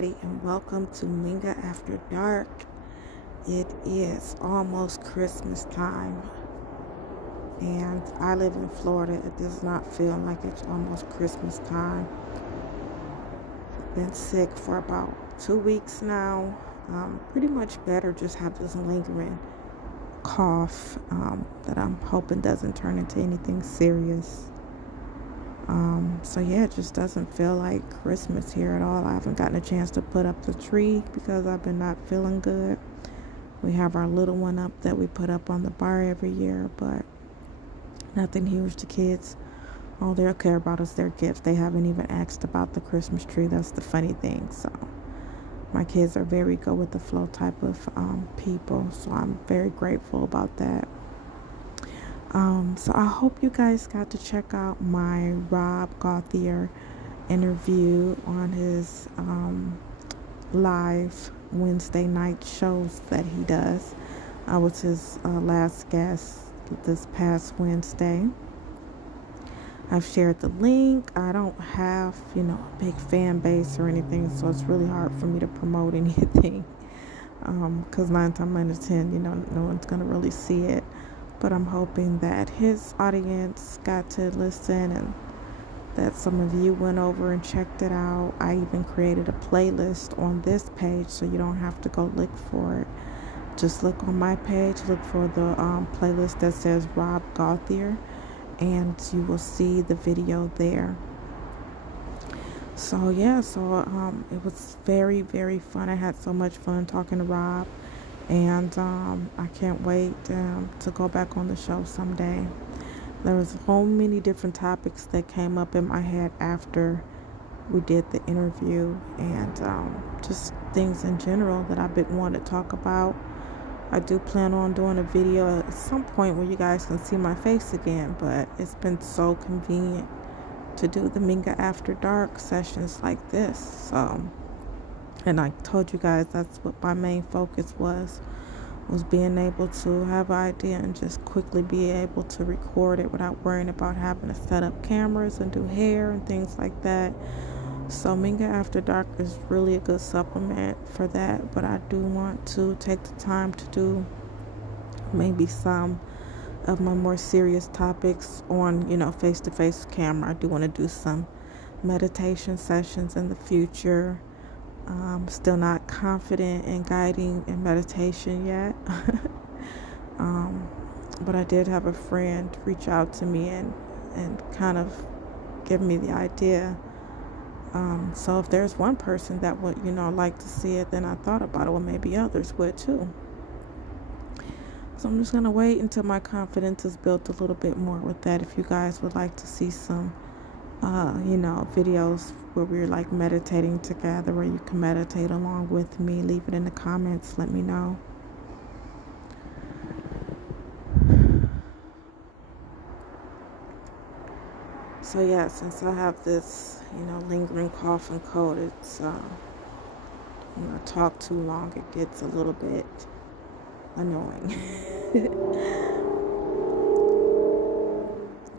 everybody, and welcome to Minga After Dark. It is almost Christmas time, and I live in Florida. It does not feel like it's almost Christmas time. I've been sick for about 2 weeks now. Pretty much better, just have this lingering cough that I'm hoping doesn't turn into anything serious. So yeah, it just doesn't feel like Christmas here at all. I haven't gotten a chance to put up the tree because I've been not feeling good. We have our little one up that we put up on the bar every year, but nothing huge. The kids, all they'll care about is their gifts. They haven't even asked about the Christmas tree. That's the funny thing. So my kids are very go with the flow type of people, so I'm very grateful about that. So I hope you guys got to check out my Rob Gauthier interview on his live Wednesday night shows that he does. I was his last guest this past Wednesday. I've shared the link. I don't have, a big fan base or anything, so it's really hard for me to promote anything. Because 9 times out of 10, no one's going to really see it. But I'm hoping that his audience got to listen and that some of you went over and checked it out. I even created a playlist on this page so you don't have to go look for it. Just look on my page, look for the playlist that says Rob Gauthier, and you will see the video there. So yeah, it was very, very fun. I had so much fun talking to Rob. And I can't wait to go back on the show someday. There was so many different topics that came up in my head after we did the interview, and just things in general that I've been wanting to talk about. I do plan on doing a video at some point where you guys can see my face again, but it's been so convenient to do the Minga After Dark sessions like this. And I told you guys that's what my main focus was being able to have an idea and just quickly be able to record it without worrying about having to set up cameras and do hair and things like that. So Minga After Dark is really a good supplement for that, but I do want to take the time to do maybe some of my more serious topics on, face-to-face camera. I do want to do some meditation sessions in the future. Still not confident in guiding and meditation yet. But I did have a friend reach out to me and kind of give me the idea. So if there's one person that would, like to see it, then I thought about it. Well, maybe others would too. So I'm just going to wait until my confidence is built a little bit more with that. If you guys would like to see some videos where we're like meditating together, where you can meditate along with me, leave it in the comments, let me know. So yeah, since I have this, lingering cough and cold, it's when I talk too long, it gets a little bit annoying.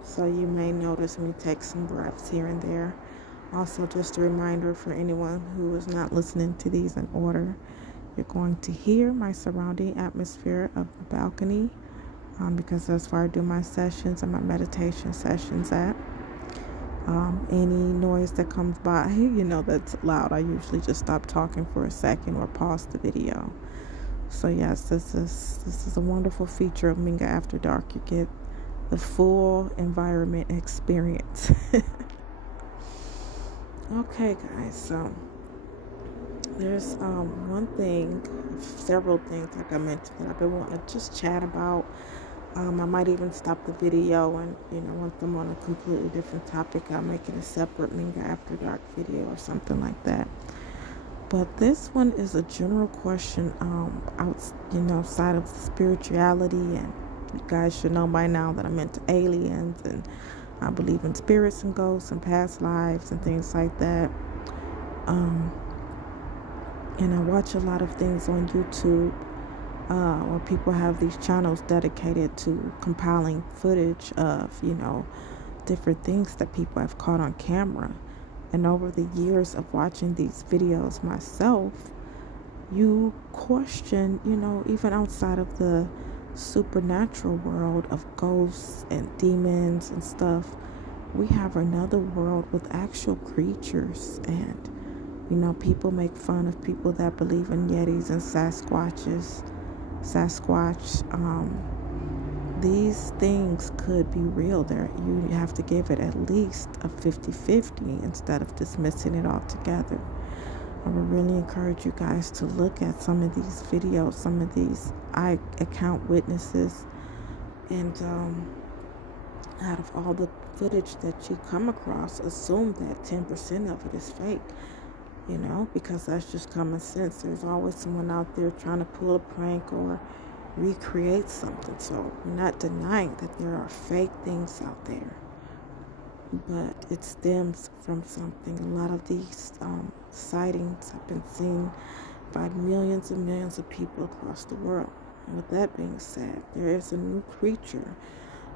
So you may notice me take some breaths here and there. Also, just a reminder for anyone who is not listening to these in order, you're going to hear my surrounding atmosphere of the balcony, because that's where I do my sessions and my meditation sessions at. Any noise that comes by, that's loud, I usually just stop talking for a second or pause the video. So yes, this is a wonderful feature of Minga After Dark. You get the full environment experience. Okay, guys, so there's several things like I mentioned that I've been wanting to just chat about. I might even stop the video and want them on a completely different topic. I'll make it a separate Minga After Dark video or something like that. But this one is a general question outside of spirituality, and you guys should know by now that I'm into aliens and I believe in spirits and ghosts and past lives and things like that. And I watch a lot of things on YouTube where people have these channels dedicated to compiling footage of, different things that people have caught on camera. And over the years of watching these videos myself, you question, even outside of the supernatural world of ghosts and demons and stuff, we have another world with actual creatures. And people make fun of people that believe in Yetis and Sasquatch. These things could be real. There, you have to give it at least a 50-50 instead of dismissing it altogether. I would really encourage you guys to look at some of these videos, some of these eye account witnesses, and out of all the footage that you come across, assume that 10% of it is fake. Because that's just common sense. There's always someone out there trying to pull a prank or recreate something. So we're not denying that there are fake things out there, but it stems from something. A lot of these sightings have been seen by millions and millions of people across the world. And with that being said, there is a new creature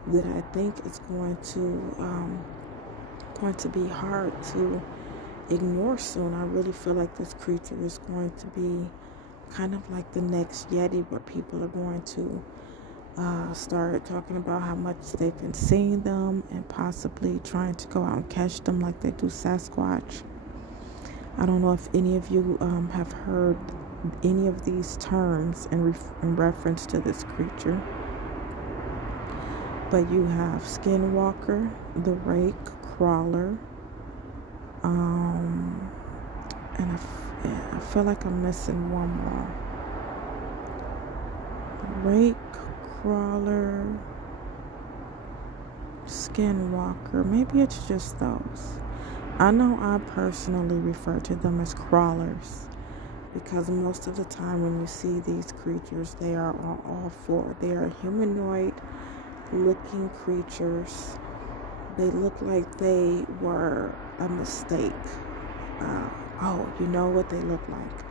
that I think is going to be hard to ignore soon. I really feel like this creature is going to be kind of like the next Yeti, where people are going to start talking about how much they've been seeing them and possibly trying to go out and catch them like they do Sasquatch. I don't know if any of you have heard any of these terms in reference to this creature, but you have Skinwalker, the Rake, Crawler, and I feel like I'm missing one more. Rake, Crawler, Skinwalker. Maybe it's just those. I know I personally refer to them as crawlers because most of the time when you see these creatures, they are all four. They are humanoid looking creatures. They look like they were a mistake. You know what they look like.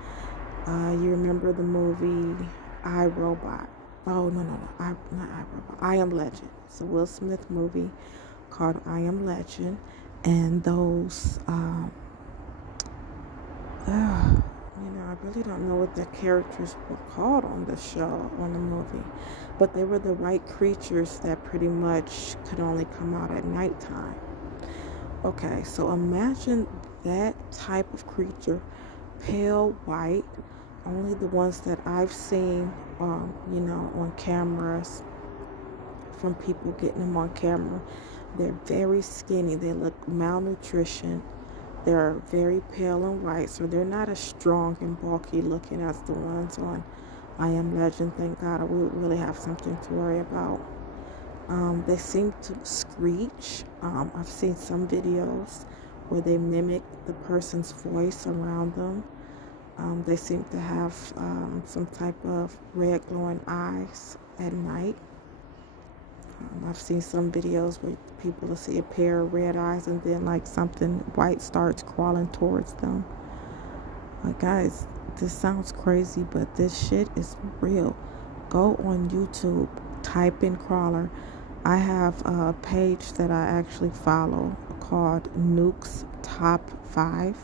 You remember the movie I, Robot? Oh, no, not I, Robot. I Am Legend. It's a Will Smith movie called I Am Legend. And those, I really don't know what the characters were called on the show, on the movie. But they were the white creatures that pretty much could only come out at nighttime. Okay, so imagine that type of creature, pale white, only the ones that I've seen, on cameras, from people getting them on camera. They're very skinny. They look malnutrition. They're very pale and white, so they're not as strong and bulky looking as the ones on I Am Legend. Thank God, we would really have something to worry about. They seem to screech. I've seen some videos where they mimic the person's voice around them. They seem to have some type of red glowing eyes at night. I've seen some videos where people will see a pair of red eyes and then like something white starts crawling towards them. Like, guys, this sounds crazy, but this shit is real. Go on YouTube, type in crawler. I have a page that I actually follow called Nuke's Top 5,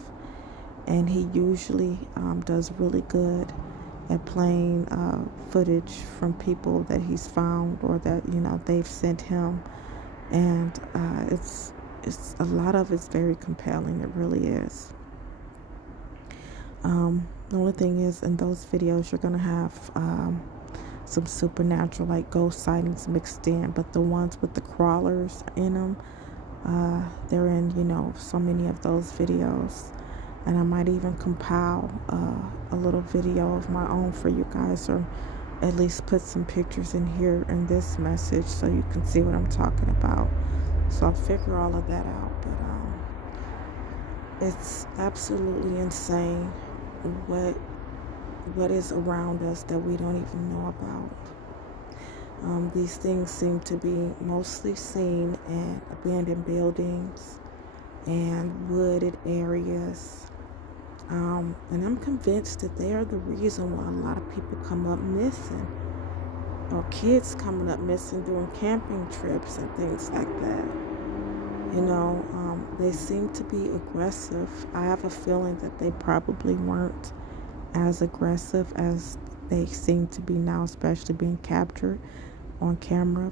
and he usually does really good at playing footage from people that he's found or that they've sent him, and it's a lot of it's very compelling. It really is. The only thing is, in those videos, you're gonna have some supernatural, like ghost sightings mixed in, but the ones with the crawlers in them, they're in so many of those videos. And I might even compile a little video of my own for you guys, or at least put some pictures in here in this message so you can see what I'm talking about. So I'll figure all of that out. But it's absolutely insane what is around us that we don't even know about. These things seem to be mostly seen in abandoned buildings and wooded areas. And I'm convinced that they are the reason why a lot of people come up missing, or kids coming up missing during camping trips and things like that. They seem to be aggressive. I have a feeling that they probably weren't as aggressive as they seem to be now, especially being captured on camera.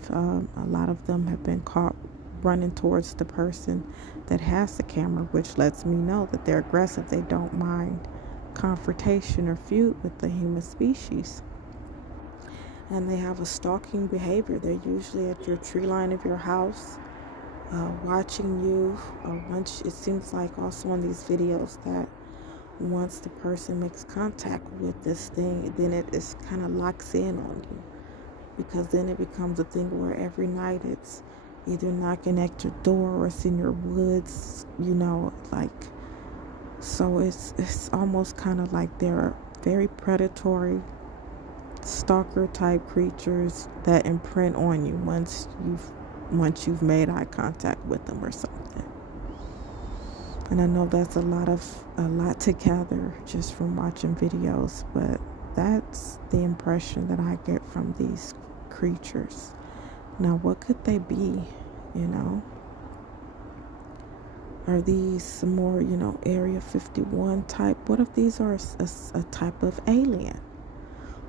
A lot of them have been caught running towards the person that has the camera, which lets me know that they're aggressive. They don't mind confrontation or feud with the human species. And they have a stalking behavior. They're usually at your tree line of your house, watching you. Once it seems like also in these videos that once the person makes contact with this thing, then it is kind of locks in on you, because then it becomes a thing where every night it's either knocking at your door or it's in your woods, so it's almost kind of like they're very predatory stalker type creatures that imprint on you once you've made eye contact with them or something. And I know that's a lot to gather just from watching videos, but that's the impression that I get from these creatures. Now, what could they be? Are these some more, Area 51 type? What if these are a type of alien?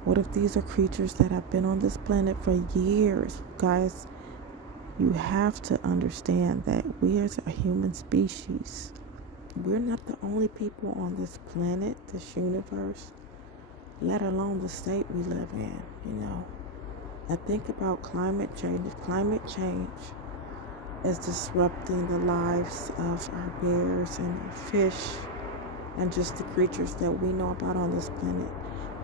What if these are creatures that have been on this planet for years? Guys, you have to understand that we as a human species, we're not the only people on this planet, this universe, let alone the state we live in, I think about climate change. If climate change is disrupting the lives of our bears and our fish and just the creatures that we know about on this planet,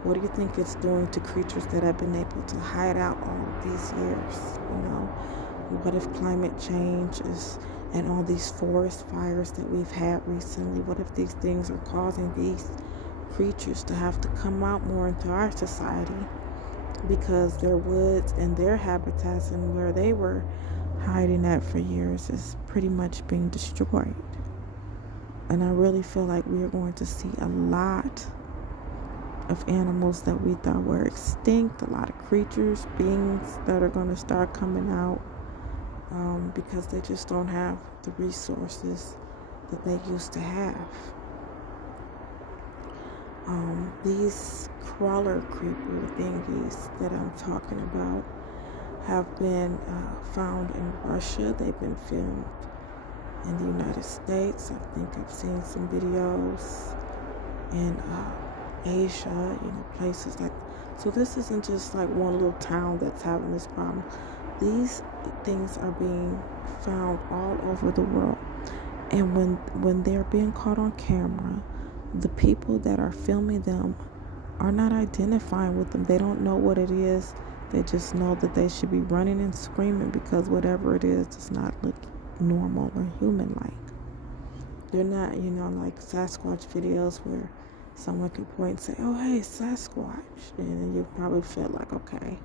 what do you think it's doing to creatures that have been able to hide out all these years? What if climate change is, and all these forest fires that we've had recently, what if these things are causing these creatures to have to come out more into our society because their woods and their habitats and where they were hiding at for years is pretty much being destroyed? And I really feel like we are going to see a lot of animals that we thought were extinct, a lot of creatures, beings that are going to start coming out because they just don't have the resources that they used to have. These crawler creeper thingies that I'm talking about have been found in Russia. They've been filmed in the United States. I think I've seen some videos in Asia, places like. So this isn't just like one little town that's having this problem. These things are being found all over the world, and when they're being caught on camera, the people that are filming them are not identifying with them. They don't know what it is. They just know that they should be running and screaming because whatever it is does not look normal or human-like. They're not, like Sasquatch videos where someone can point and say, "Oh, hey, Sasquatch," and you probably feel like, okay,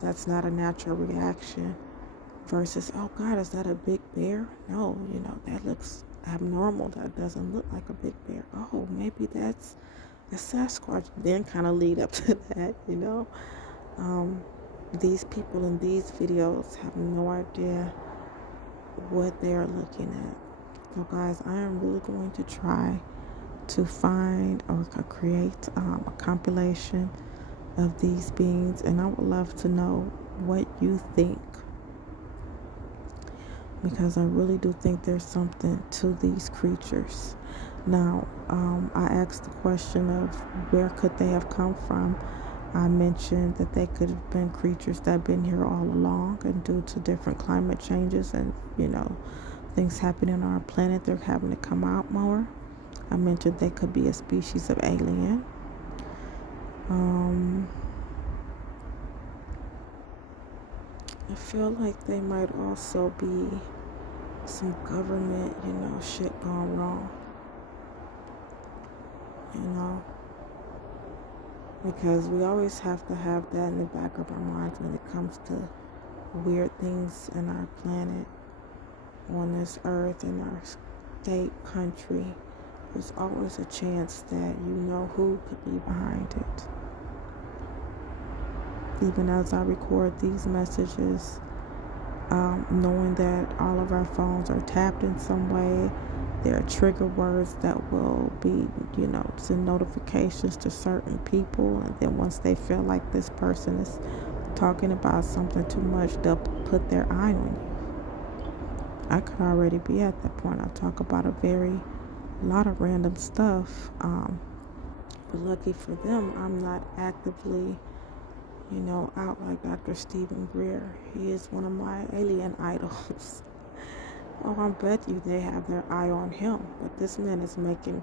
that's not a natural reaction. Versus, "Oh God, is that a big bear?" No, that looks abnormal. That doesn't look like a big bear. Oh, maybe that's a Sasquatch. Then kind of lead up to that, These people in these videos have no idea what they're looking at. So guys, I am really going to try to find or create a compilation of these beings, and I would love to know what you think, because I really do think there's something to these creatures. Now, I asked the question of where could they have come from. I mentioned that they could have been creatures that have been here all along, and due to different climate changes and, things happening on our planet, they're having to come out more. I mentioned they could be a species of alien. I feel like they might also be some government, shit gone wrong. Because we always have to have that in the back of our minds when it comes to weird things in our planet, on this earth, in our state, country. There's always a chance that who could be behind it. Even as I record these messages, knowing that all of our phones are tapped in some way. There are trigger words that will be, send notifications to certain people, and then once they feel like this person is talking about something too much, they'll put their eye on you. I could already be at that point. I talk about a lot of random stuff, but lucky for them, I'm not actively out like Dr. Stephen Greer. He is one of my alien idols. Oh, I bet you they have their eye on him. But this man is making,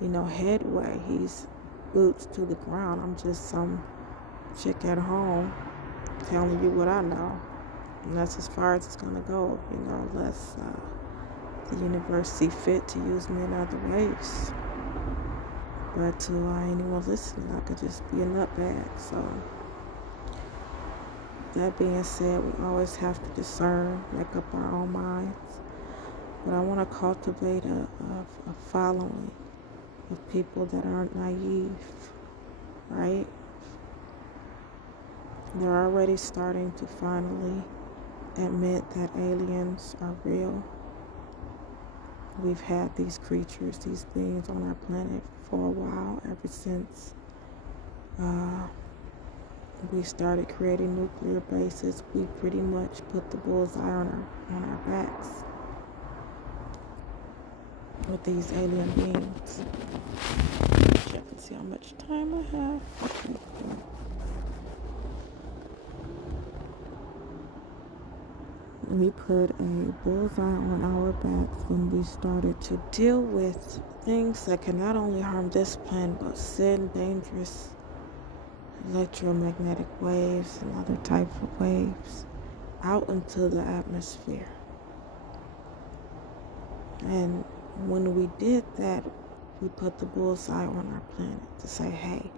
headway. He's boots to the ground. I'm just some chick at home telling you what I know. And that's as far as it's going to go, unless the universe see fit to use me in other ways. But to anyone listening, I could just be a nutbag. So, that being said, we always have to discern, make up our own minds. But I want to cultivate a following of people that aren't naive, right? They're already starting to finally admit that aliens are real. We've had these creatures, these beings on our planet for a while, ever since we started creating nuclear bases. We pretty much put the bullseye on our backs with these alien beings. Check and see how much time I have. We put a bullseye on our backs when we started to deal with things that can not only harm this planet but send dangerous electromagnetic waves and other types of waves out into the atmosphere. And when we did that, we put the bullseye on our planet to say, hey,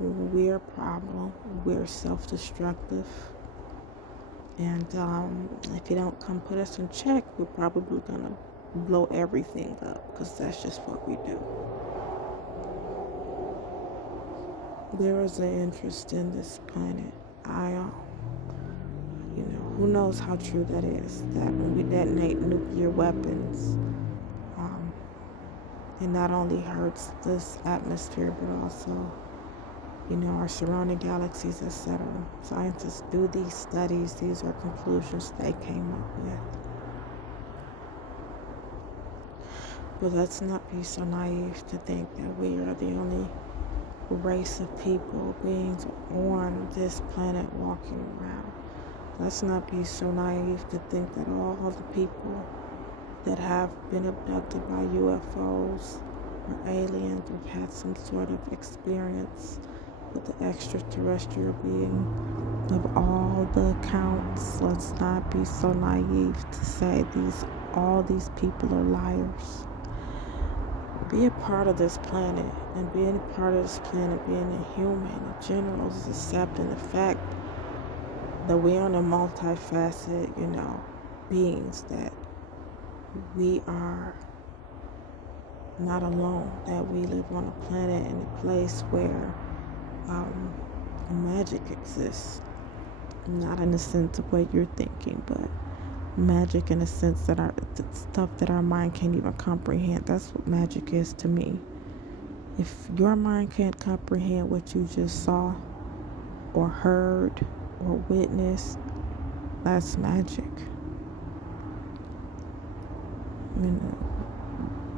we're a problem, we're self-destructive, and if you don't come put us in check, we're probably gonna blow everything up, because that's just what we do. There is an interest in this planet. Who knows how true that is, that when we detonate nuclear weapons, it not only hurts this atmosphere, but also, our surrounding galaxies, etc. Scientists do these studies. These are conclusions they came up with. But let's not be so naive to think that we are the only race of people, beings on this planet walking around. Let's not be so naive to think that all of the people that have been abducted by UFOs or aliens or had some sort of experience with the extraterrestrial being. Of all the accounts, let's not be so naive to say all these people are liars. Be a part of this planet, and being a part of this planet, being a human in general, is accepting the fact that we are multifaceted, beings, that we are not alone, that we live on a planet in a place where magic exists. Not in the sense of what you're thinking, but magic in a sense that the stuff that our mind can't even comprehend. That's what magic is to me. If your mind can't comprehend what you just saw or heard or witnessed, that's magic.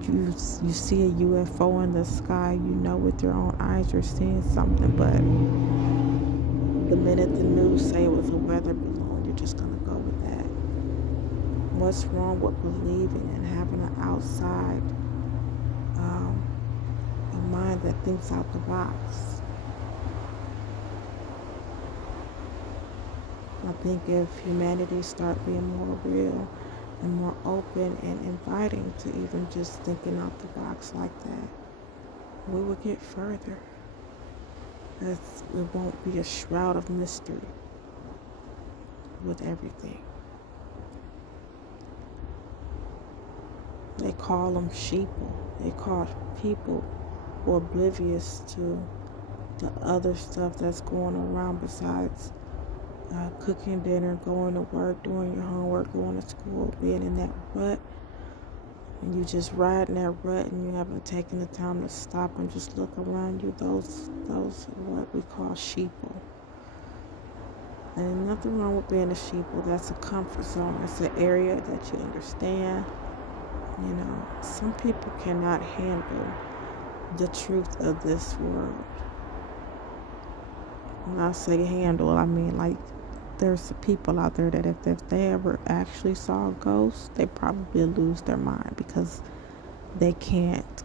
You see a UFO in the sky, with your own eyes you're seeing something, but the minute the news say it was a weather balloon, you're just gonna go with that. What's wrong with believing and having an outside a mind that thinks out the box? I think if humanity start being more real and more open and inviting to even just thinking out the box like that, we will get further. It won't be a shroud of mystery with everything. They call them sheeple. They call people who are oblivious to the other stuff that's going around besides cooking dinner, going to work, doing your homework, going to school, being in that rut, and you just ride in that rut, and you haven't taken the time to stop and just look around you. Those are what we call sheeple. And there's nothing wrong with being a sheeple. That's a comfort zone. It's an area that you understand. You know, some people cannot handle the truth of this world. When I say handle, I mean like there's people out there that if they ever actually saw a ghost, they probably lose their mind because they can't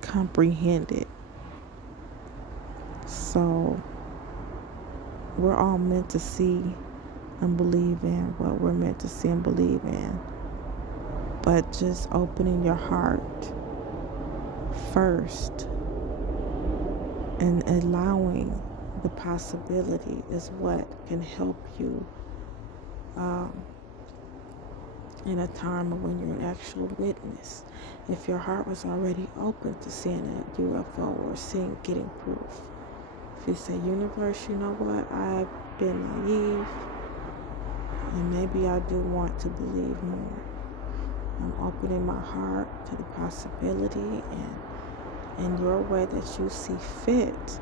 comprehend it. So we're all meant to see and believe in what we're meant to see and believe in. But just opening your heart first and allowing the possibility is what can help you in a time of when you're an actual witness. If your heart was already open to seeing a UFO or getting proof. If you say, universe, you know what, I've been naive and maybe I do want to believe more. I'm opening my heart to the possibility and in your way that you see fit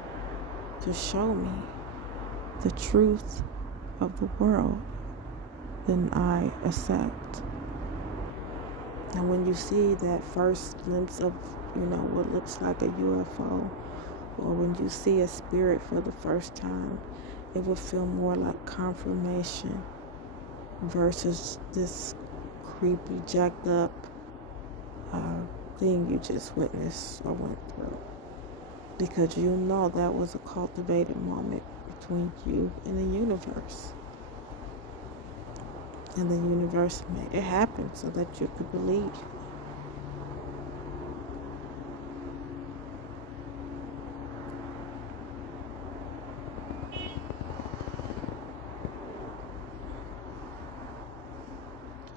to show me the truth of the world, then I accept. And when you see that first glimpse of, what looks like a UFO, or when you see a spirit for the first time, it will feel more like confirmation versus this creepy, jacked up thing you just witnessed or went through. Because you know that was a cultivated moment between you and the universe. And the universe made it happen so that you could believe.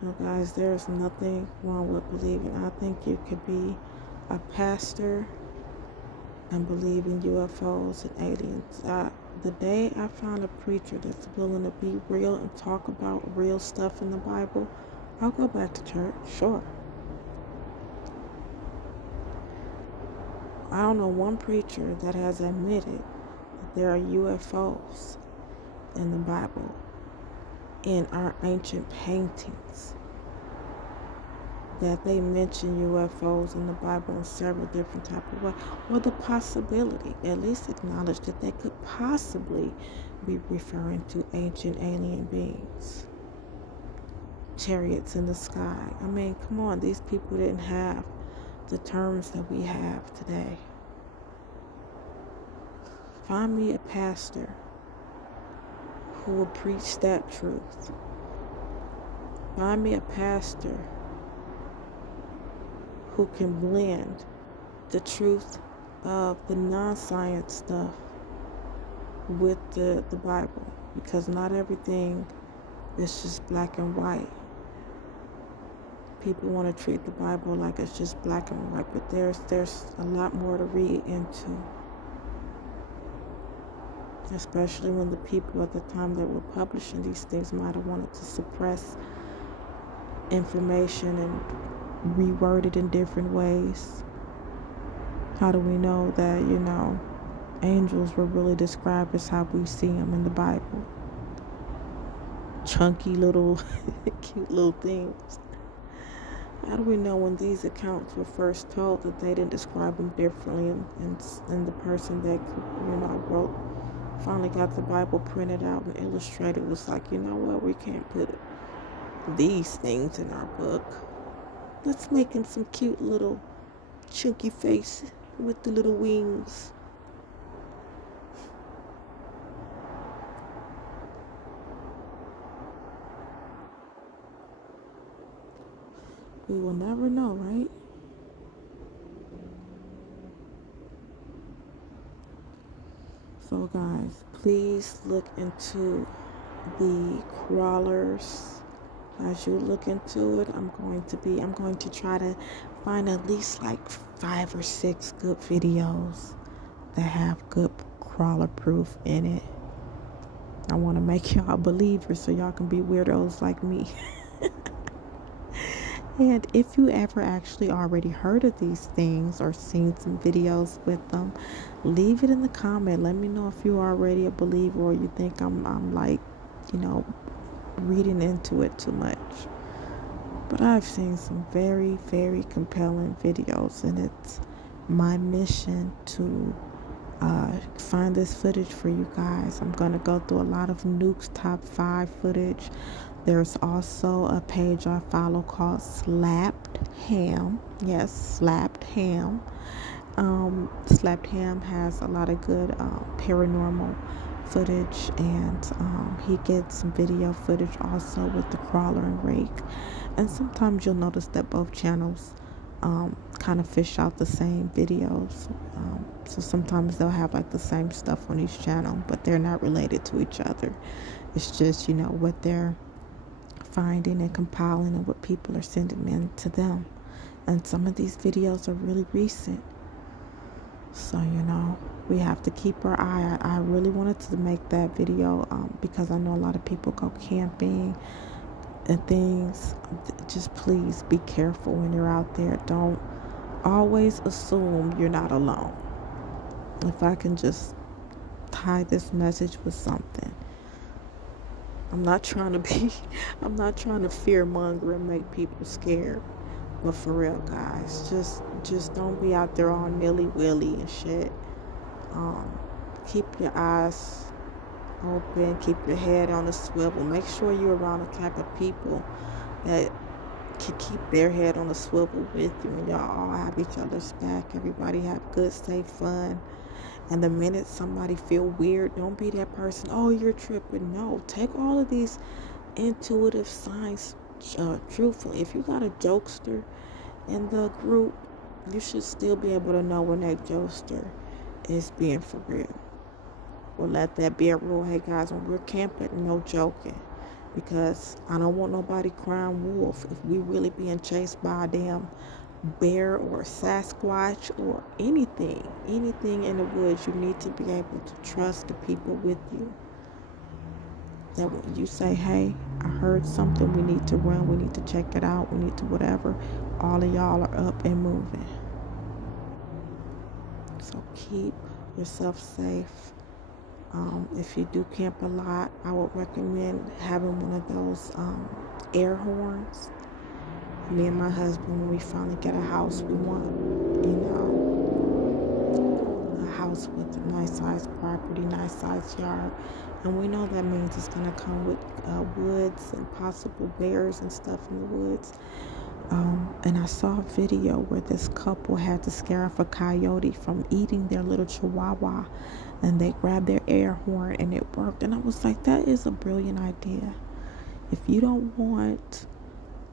So guys, there's nothing wrong with believing. I think you could be a pastor and believe in UFOs and aliens. The day I found a preacher that's willing to be real and talk about real stuff in the Bible, I'll go back to church, sure. I don't know one preacher that has admitted that there are UFOs in the Bible, in our ancient paintings, that they mention UFOs in the Bible in several different types of ways, or the possibility, at least acknowledge that they could possibly be referring to ancient alien beings. Chariots in the sky. I mean, come on, these people didn't have the terms that we have today. Find me a pastor who will preach that truth. Find me a pastor who can blend the truth of the non-science stuff with the Bible, because not everything is just black and white. People want to treat the Bible like it's just black and white, but there's a lot more to read into, especially when the people at the time that were publishing these things might have wanted to suppress information and reword it in different ways. How do we know that, angels were really described as how we see them in the Bible? Chunky little, cute little things. How do we know when these accounts were first told that they didn't describe them differently, and the person that, wrote, finally got the Bible printed out and illustrated was like, you know what, we can't put these things in our book. Let's make him some cute little chunky face with the little wings. We will never know, right? So guys, please look into the crawlers. As you look into it, I'm going to try to find at least like 5 or 6 good videos that have good crawler proof in it. I want to make y'all believers so y'all can be weirdos like me. And if you ever actually already heard of these things or seen some videos with them, leave it in the comment. Let me know if you're already a believer or you think I'm like, you know, reading into it too much. But I've seen some very, very compelling videos, and it's my mission to find this footage for you guys. I'm going to go through a lot of Nuke's top 5 footage. There's also a page I follow called Slapped Ham. Yes, Slapped Ham. Slapped Ham has a lot of good paranormal footage, and he gets some video footage also with the crawler and rake. And sometimes you'll notice that both channels kind of fish out the same videos. So sometimes they'll have like the same stuff on each channel, but they're not related to each other. It's just, you know, what they're finding and compiling and what people are sending in to them. And some of these videos are really recent. So, you know, we have to keep our eye out. I really wanted to make that video because I know a lot of people go camping and things. Just please be careful when you're out there. Don't always assume you're not alone. If I can just tie this message with something. I'm not trying to fear monger and make people scared. But for real, guys, just don't be out there all nilly-willy and shit. Keep your eyes open, keep your head on the swivel. Make sure you're around a type of people that can keep their head on the swivel with you, and y'all all have each other's back. Everybody have good, safe fun. And the minute somebody feel weird, don't be that person, oh, you're tripping. No, take all of these intuitive signs truthfully. If you got a jokester in the group, you should still be able to know when that jokester is being for real. Or let that be a rule. Hey guys, when we're camping, no joking. Because I don't want nobody crying wolf if we really being chased by a damn bear or Sasquatch or anything in the woods. You need to be able to trust the people with you. That when you say, hey, I heard something, we need to run, we need to check it out, we need to whatever, all of y'all are up and moving. So keep yourself safe. If you do camp a lot, I would recommend having one of those air horns. Me and my husband, when we finally get a house, we want, you know, a house with a nice sized property, nice sized yard. And we know that means it's going to come with woods and possible bears and stuff in the woods. And I saw a video where this couple had to scare off a coyote from eating their little chihuahua, and they grabbed their air horn and it worked. And I was like, that is a brilliant idea. If you don't want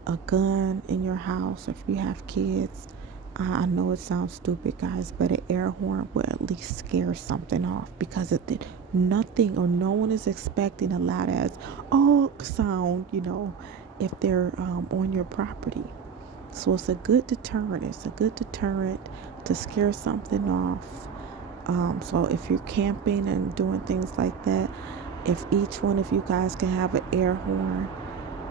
a gun in your house, or if you have kids, I know it sounds stupid, guys, but an air horn will at least scare something off, because it did nothing, or no one is expecting a loud as oh sound, you know, if they're on your property. So it's a good deterrent. It's a good deterrent to scare something off. So if you're camping and doing things like that, if each one of you guys can have an air horn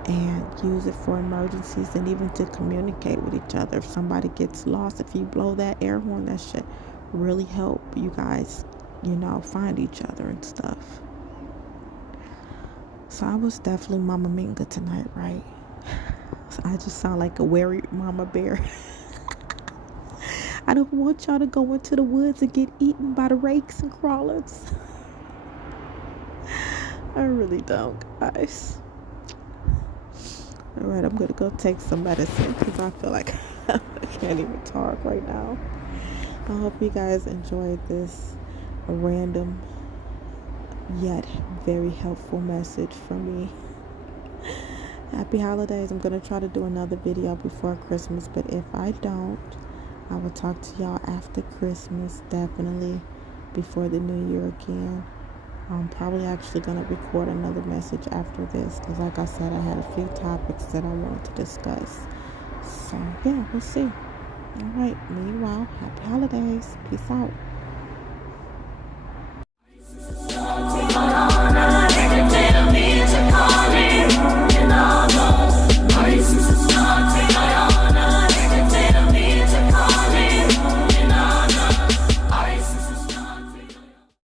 and use it for emergencies and even to communicate with each other. If somebody gets lost, if you blow that air horn, that should really help you guys, you know, find each other and stuff. So I was definitely Mama Minga tonight, right? I just sound like a wary mama bear. I don't want y'all to go into the woods and get eaten by the rakes and crawlers. I really don't, guys. Alright, I'm gonna go take some medicine because I feel like I can't even talk right now. I hope you guys enjoyed this random yet very helpful message from me. Happy holidays. I'm gonna try to do another video before Christmas, but if I don't, I will talk to y'all after Christmas, definitely before the new year again. I'm probably actually going to record another message after this, because like I said, I had a few topics that I wanted to discuss. So yeah, we'll see. All right, meanwhile, happy holidays. Peace out.